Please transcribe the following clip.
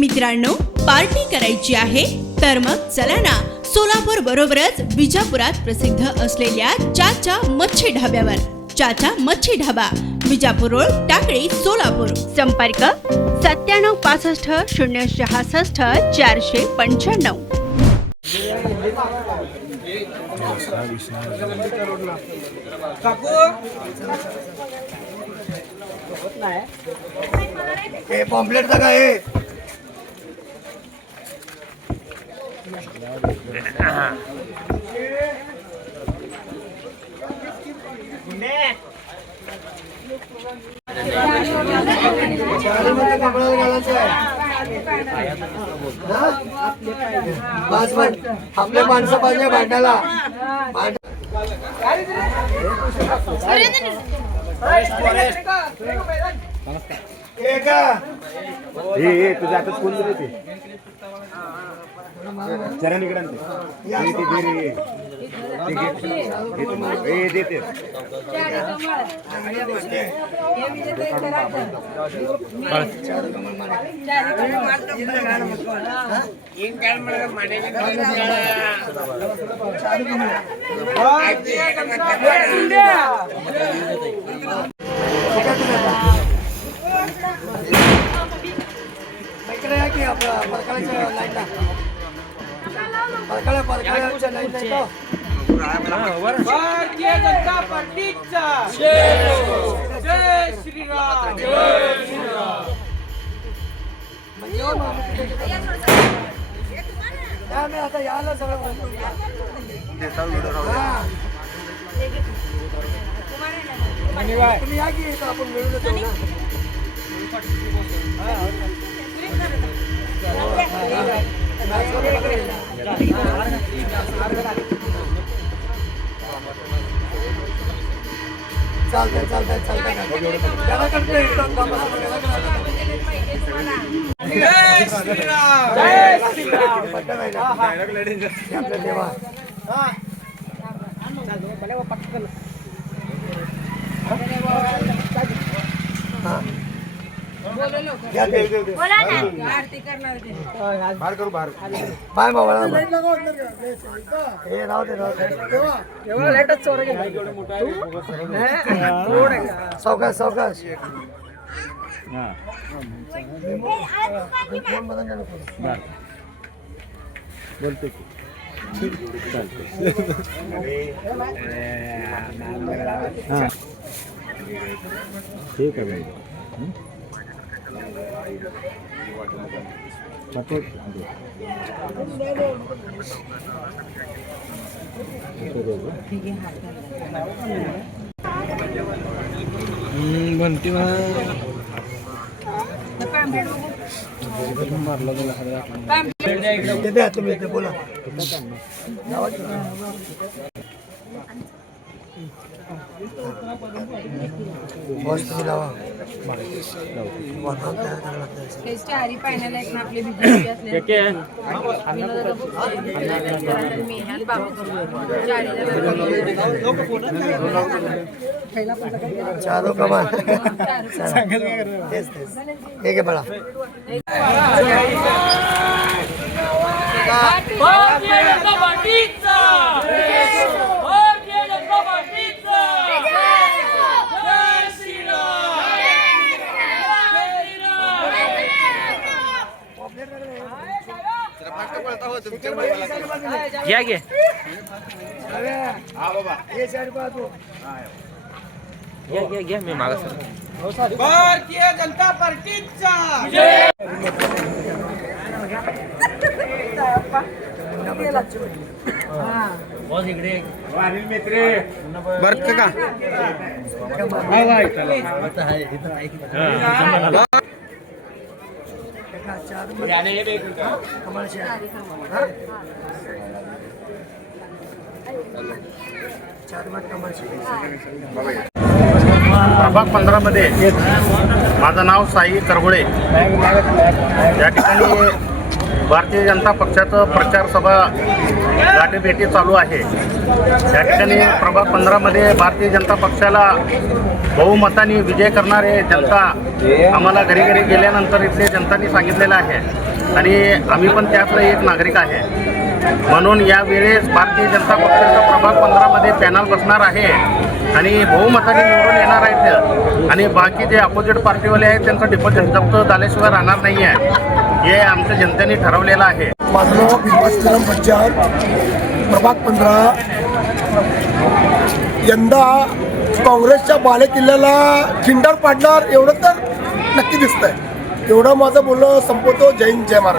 मित्रांनो, पार्टी करायची आहे तर मग चला ना, सोलापूर बरोबरच विजापुरात प्रसिद्ध असलेल्या चाचा मच्छी ढाब्यावर. चाचा मच्छी ढाबा, विजापूर रोड, टाकळी, सोलापूर. संपर्क 9765 066 495. हे पॉम्पलेट का आहे? आपले माणसं पाहिजे भांडायला. तुझ्या आता कोण देते चरण इकडे देते की आपला परकाळ्याच्या लाईनला परकाळ्याच्या लाईनला भारतीय जनता पार्टीचा जय श्रीराम. जय श्रीराम. आता याला सगळं तुम्ही या की आपण मिळून येतो ना. चालतंय त्याला कंप्लेंट जय श्रीराम. जय श्रीराम. आपल्या देवा बाय बाबा हे राहू दे सावकाश बोलते की ठीक आहे. बनती तुम्ही बोला चारो कमान ठीक आहे बळा. घ्या घे. घ्या मी मागा. भारतीय जनता पार्टीचा बरं का प्रभाग 15 मध्ये माझं नाव साई करगुळे. या ठिकाणी भारतीय जनता पक्षाचं प्रचार सभा गाठीभेटी चालू आहे. या ठिकाणी प्रभाग 15मध्ये भारतीय जनता पक्षाला बहुमताने विजय करणारे जनता आम्हाला घरी घरी गेल्यानंतर इथले जनतांनी सांगितलेलं आहे आणि आम्ही पण त्यातलं एक नागरिक आहे. म्हणून यावेळेस भारतीय जनता पक्षाचा प्रभाग 15मध्ये पॅनल बसणार आहे आणि बहुमताने निवडून येणार आहेत आणि बाकी जे अपोजिट पार्टीवाले आहेत त्यांचं डिपॉझिट जप्त झाल्याशिवाय राहणार नाही आहे. हे आमच्या जनतेने ठरवलेलं आहे. माझं नाव विश्वासराम बच्चार, प्रभाग 15. यंदा काँग्रेसच्या बालेकिल्ल्याला खिंडार पाडणार एवढं तर नक्की दिसतंय. एवढं माझं बोलणं संपवतो. जय हिंद, जय महाराष्ट्र.